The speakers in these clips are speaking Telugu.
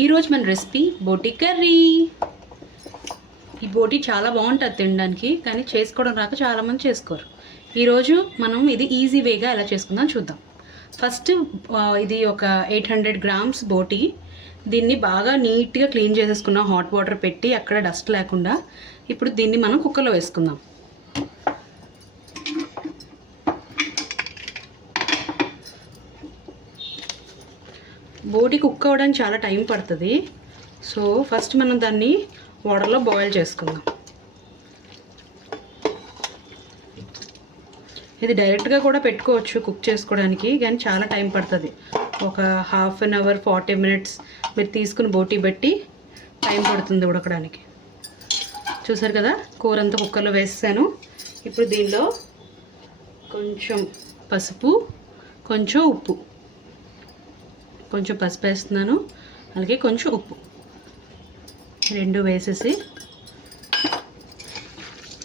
ఈరోజు మన రెసిపీ బోటి కర్రీ. ఈ బోటి చాలా బాగుంటుంది తినడానికి, కానీ చేసుకోవడం రాక చాలామంది చేసుకోరు. ఈరోజు మనం ఇది ఈజీ వేగా ఎలా చేసుకుందాం చూద్దాం. ఫస్ట్ ఇది ఒక 800 గ్రామ్స్ బోటి. దీన్ని బాగా నీట్గా క్లీన్ చేసేసుకున్నాం, హాట్ వాటర్ పెట్టి, అక్కడ డస్ట్ లేకుండా. ఇప్పుడు దీన్ని మనం కుక్కర్లో వేసుకుందాం. బోటి కుక్ అవ్వడానికి చాలా టైం పడుతుంది. సో ఫస్ట్ మనం దాన్ని వాటర్లో బాయిల్ చేసుకుందాం. ఇది డైరెక్ట్గా కూడా పెట్టుకోవచ్చు కుక్ చేసుకోవడానికి, కానీ చాలా టైం పడుతుంది. ఒక హాఫ్ అన్ అవర్ 40 మినిట్స్ మీరు తీసుకుని బోటి బట్టి టైం పడుతుంది ఉడకడానికి. చూసారు కదా, కూర అంతా కుక్కర్లో వేసాను. ఇప్పుడు దీనిలో కొంచెం పసుపు, కొంచెం ఉప్పు, కొంచెం పసుపు వేస్తున్నాను, అలాగే కొంచెం ఉప్పు, రెండు వేసేసి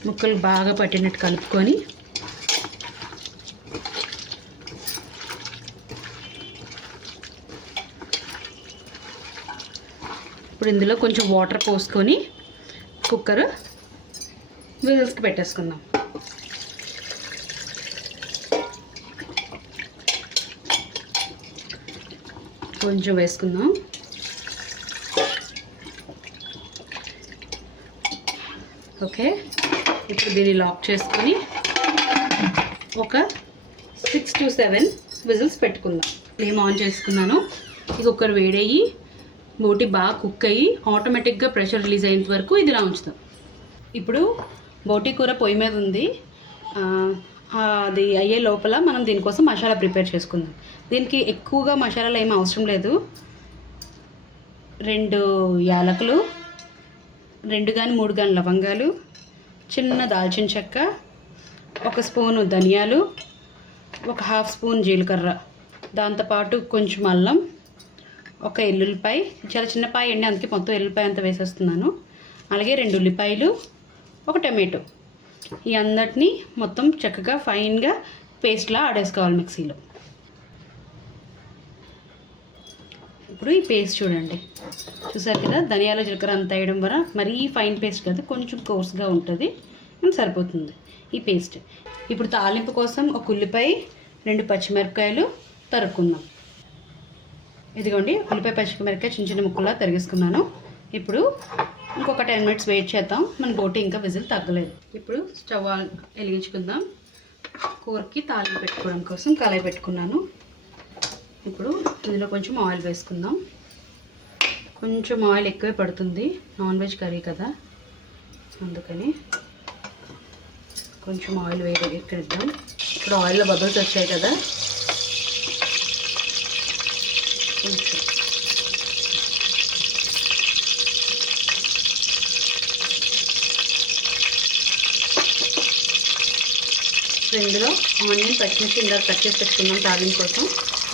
ముక్కలు బాగా పట్టినట్టు కలుపుకొని ఇప్పుడు ఇందులో కొంచెం వాటర్ పోసుకొని కుక్కర్ విజిల్స్కి పెట్టేసుకుందాం. కొంచెం వేసుకుందాం. ఓకే, ఇప్పుడు దీన్ని లాక్ చేసుకొని ఒక 6 to 7 విజిల్స్ పెట్టుకుందాం. ఫ్లేమ్ ఆన్ చేసుకున్నాను. ఈ కుక్కర్ వేడయ్యి బోటి బాగా కుక్ అయ్యి ఆటోమేటిక్గా ప్రెషర్ రిలీజ్ అయ్యేంత వరకు ఇది ఇలా ఉంచుతాం. ఇప్పుడు బోటి కూర పొయ్యి మీద ఉంది. అది అయ్యే లోపల మనం దీనికోసం మసాలా ప్రిపేర్ చేసుకుందాం. దీనికి ఎక్కువగా మసాలాలు ఏమీ అవసరం లేదు. 2 యాలకులు, 2 కానీ 3 కానీ లవంగాలు, చిన్న దాల్చిన చెక్క, 1 స్పూను ధనియాలు, 1/2 స్పూన్ జీలకర్ర, దాంతోపాటు కొంచెం అల్లం, 1 ఎల్లుల్లిపాయ, చాలా చిన్నపాయ అండి అందుకే మొత్తం ఎల్లుల్లిపాయ అంతా వేసేస్తున్నాను, అలాగే 2 ఉల్లిపాయలు, 1 టమాటో. ఈ అందటినీ మొత్తం చక్కగా ఫైన్గా పేస్ట్లా ఆడేసుకోవాలి మిక్సీలో. ఇప్పుడు ఈ పేస్ట్ చూడండి, చూసారు కదా, ధనియాల జీలకర్ర అంతా వేయడం వల్ల మరీ ఫైన్ పేస్ట్ కదా, కొంచెం కోర్స్గా ఉంటుంది, సరిపోతుంది ఈ పేస్ట్. ఇప్పుడు తాలింపు కోసం 1 ఉల్లిపాయ, 2 పచ్చిమిరపకాయలు తరుక్కుందాం. ఇదిగోండి, ఉల్లిపాయ పచ్చిమిరపకాయ చిన్న చిన్న ముక్కలా తరిగేసుకున్నాను. ఇప్పుడు ఇంకొక 10 మినిట్స్ వెయిట్ చేద్దాం, మన బోటి ఇంకా విజిల్ తగ్గలేదు. ఇప్పుడు స్టవ్ వెలిగించుకుందాం. కూరకి తాలింపు పెట్టుకోవడం కోసం కళాయి పెట్టుకున్నాను. ఇప్పుడు ఇందులో కొంచెం ఆయిల్ వేసుకుందాం. కొంచెం ఆయిల్ ఎక్కువే పడుతుంది, నాన్ వెజ్ కర్రీ కదా, అందుకని కొంచెం ఆయిల్ ఎక్కిద్దాం. ఇప్పుడు ఆయిల్లో బబుల్స్ వచ్చాయి కదా, కొంచెం ఇందులో ఆనియన్, పచ్చిమిర్చి ఇందాక కట్ చేసి పెట్టుకున్నాం తాలింపు కోసం,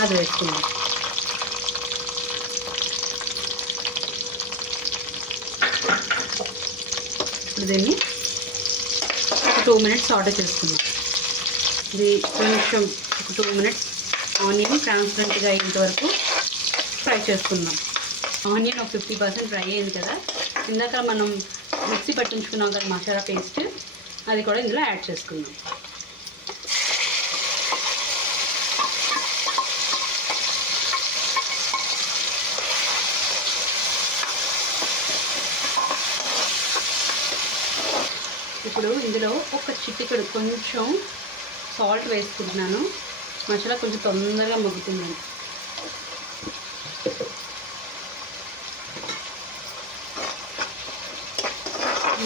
అది వేసుకున్నాం. ఇప్పుడు దీన్ని ఒక 2 మినిట్స్ ఆర్డర్ చేసుకున్నాం. ఇది కొంచెం ఒక 2 మినిట్స్ ఆనియన్ ట్రాన్స్పరెంట్గా అయ్యేంత వరకు ఫ్రై చేసుకుందాం. ఆనియన్ ఒక 50% ఫ్రై అయింది కదా, ఇందాక మనం మిక్సీ పట్టించుకున్నాం కదా మసాలా పేస్ట్, అది కూడా ఇందులో యాడ్ చేసుకుందాం. ఇప్పుడు ఇందులో ఒక చిటికెడు కొంచెం సాల్ట్ వేసుకుంటున్నాను, మసాలా కొంచెం తొందరగా మగ్గుతుందని.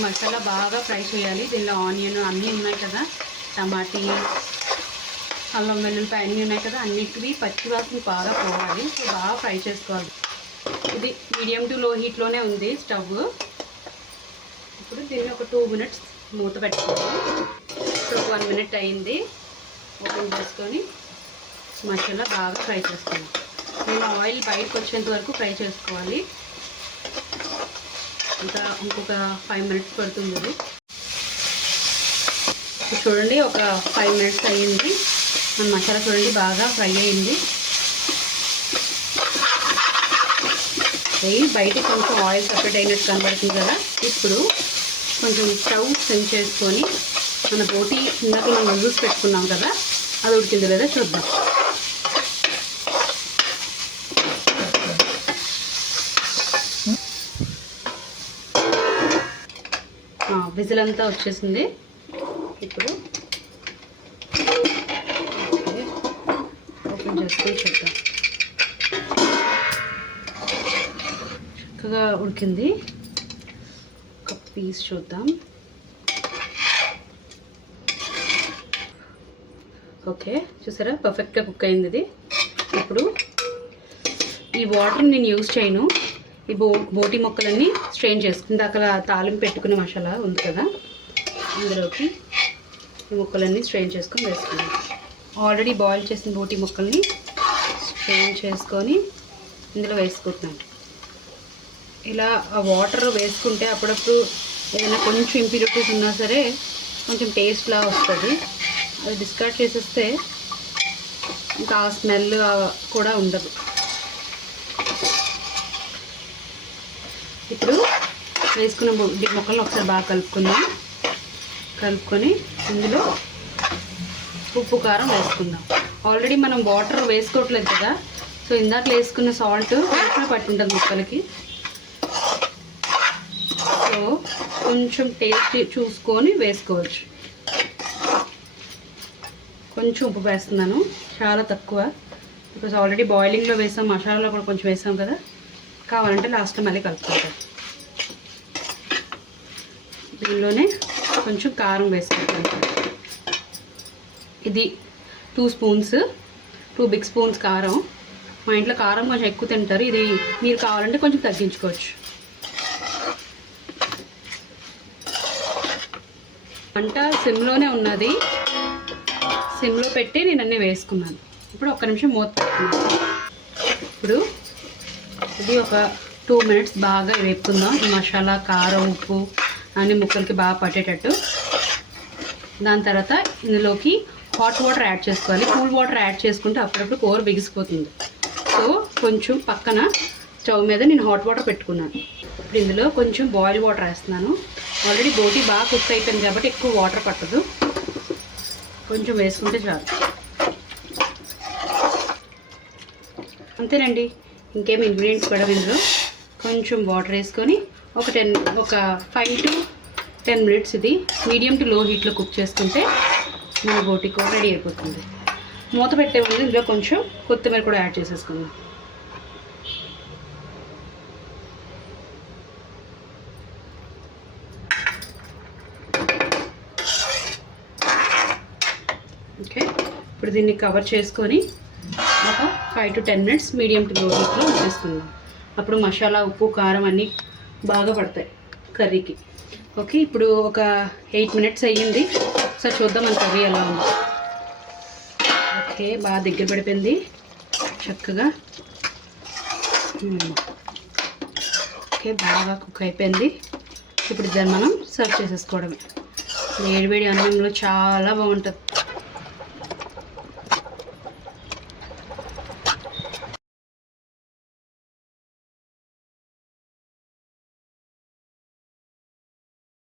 మసాలా బాగా ఫ్రై చేయాలి. దీనిలో ఆనియన్ అన్నీ ఉన్నాయి కదా, టమాటీ, అల్లం వెల్లుల్లిపాయ అన్నీ ఉన్నాయి కదా, అన్నిటివి పచ్చివాసన బాగా పోవాలి. సో బాగా ఫ్రై చేసుకోవాలి. ఇది మీడియం టు లో హీట్లోనే ఉంది స్టవ్. ఇప్పుడు దీన్ని ఒక 2 మినిట్స్ మూత పెట్టుకోవాలి. ఇప్పుడు 1 మినిట్ అయింది, ఓపెన్ చేసుకొని మసాలా బాగా ఫ్రై చేసుకోవాలి. నేను ఆయిల్ బయటకు వచ్చేంత వరకు ఫ్రై చేసుకోవాలి. ఇంకా ఇంకొక 5 మినిట్స్ పడుతుంది ఇది. చూడండి, ఒక 5 మినిట్స్ అయ్యింది. మన మసాలా చూడండి బాగా ఫ్రై అయింది. అయ్యి బయట కొంచెం ఆయిల్ సపరేట్ అయినట్టు కనబడుతుంది కదా. ఇప్పుడు కొంచెం స్టవ్ సెండ్ చేసుకొని మన బోటి ఇందాక మనం నూడిల్స్ పెట్టుకున్నాం కదా, అది ఉడికింది లేదా చూద్దాం. విజిల్ అంతా వచ్చేసింది. ఇప్పుడు ఓపెన్ చేసుకొని చూద్దాం. చక్కగా ఉడికింది. ఒక పీస్ చూద్దాం. ఓకే, చూసారా పర్ఫెక్ట్గా కుక్ అయింది ఇది. ఇప్పుడు ఈ వాటర్ నేను యూజ్ చేయను. ఈ బోటి ముక్కలన్నీ స్ట్రెయిన్ చేసుకుంటే అక్కడ తాలింపు పెట్టుకునే మసాలా ఉంది కదా, అందులోకి ఈ ముక్కలన్నీ స్ట్రెయిన్ చేసుకొని వేసుకున్నాం. ఆల్రెడీ బాయిల్ చేసిన బోటి ముక్కల్ని స్ట్రెయిన్ చేసుకొని ఇందులో వేసుకుంటున్నాం. ఇలా ఆ వాటర్ వేసుకుంటే అప్పుడప్పుడు ఏదైనా కొంచెం ఇంప్యూరిటీస్ ఉన్నా సరే కొంచెం టేస్ట్లా వస్తుంది. అది డిస్కార్డ్ చేసేస్తే ఇంకా ఆ స్మెల్ కూడా ఉండదు. ఇప్పుడు వేసుకున్న ముక్కలను ఒకసారి బాగా కలుపుకొని ఇందులో ఉప్పు కారం వేసుకుందాం. ఆల్రెడీ మనం వాటర్ వేసుకోవట్లేదు కదా, సో ఇందాక వేసుకున్న సాల్ట్ ఎక్కువ పట్టుంటుంది ముక్కలకి. సో కొంచెం టేస్ట్ చూసుకొని వేసుకోవచ్చు. కొంచెం ఉప్పు వేస్తున్నాను, చాలా తక్కువ, బికాజ్ ఆల్రెడీ బాయిలింగ్లో వేసాం, మసాలాలో కూడా కొంచెం వేసాం కదా. కావాలంటే లాస్ట్లో మళ్ళీ కలుపుకుంటాం. దీనిలోనే కొంచెం కారం వేసుకుంటాం. ఇది 2 స్పూన్స్, 2 బిగ్ స్పూన్స్ కారం. మా ఇంట్లో కారం కొంచెం ఎక్కువ తింటారు, ఇది మీరు కావాలంటే కొంచెం తగ్గించుకోవచ్చు. వంట సిమ్లోనే ఉన్నది, సిమ్లో పెట్టి నేను అన్నీ వేసుకున్నాను. ఇప్పుడు ఒక్క నిమిషం మూత పెట్టుకున్నాను. ఇప్పుడు ఇది ఒక 2 మినిట్స్ బాగా వేపుకుందాం. ఈ మసాలా, కారం, ఉప్పు అన్ని ముక్కలకి బాగా పట్టేటట్టు. దాని తర్వాత ఇందులోకి హాట్ వాటర్ యాడ్ చేసుకోవాలి. కూల్ వాటర్ యాడ్ చేసుకుంటే అప్పుడప్పుడు కూర బిగిసిపోతుంది. సో కొంచెం పక్కన స్టవ్ మీద నేను హాట్ వాటర్ పెట్టుకున్నాను. ఇప్పుడు ఇందులో కొంచెం బాయిల్ వాటర్ వేస్తున్నాను. ఆల్రెడీ బోటి బాగా కుక్ అయిపోయింది కాబట్టి ఎక్కువ వాటర్ పట్టదు, కొంచెం వేసుకుంటే చాలు. అంతేనండి, ఇంకేమి ఇంగ్రీడియంట్స్ పడవు ఇందులో. కొంచెం వాటర్ వేసుకొని ఒక 5 to 10 మినిట్స్ ఇది మీడియం టు లో హీట్లో కుక్ చేసుకుంటే మన బోటి కూర రెడీ అయిపోతుంది. మూత పెట్టే ముందు ఇందులో కొంచెం కొత్తిమీర కూడా యాడ్ చేసేసుకుందాం. ఓకే, ఇప్పుడు దీన్ని కవర్ చేసుకొని ఒక 5 to 10 మినిట్స్ మీడియం టు లో హీట్లో ఉంచేసుకుందాం. అప్పుడు మసాలా, ఉప్పు, కారం అన్నీ బాగా పడతాయి కర్రీకి. ఓకే, ఇప్పుడు ఒక 8 మినిట్స్ అయ్యింది. ఒకసారి చూద్దాం మన కర్రీ ఎలా ఉంది. ఓకే, బాగా దగ్గర పడిపోయింది చక్కగా. ఓకే, బాగా కుక్ అయిపోయింది. ఇప్పుడు దాన్ని మనం సర్వ్ చేసేసుకోవడమే. వేడివేడి అన్నంలో చాలా బాగుంటుంది.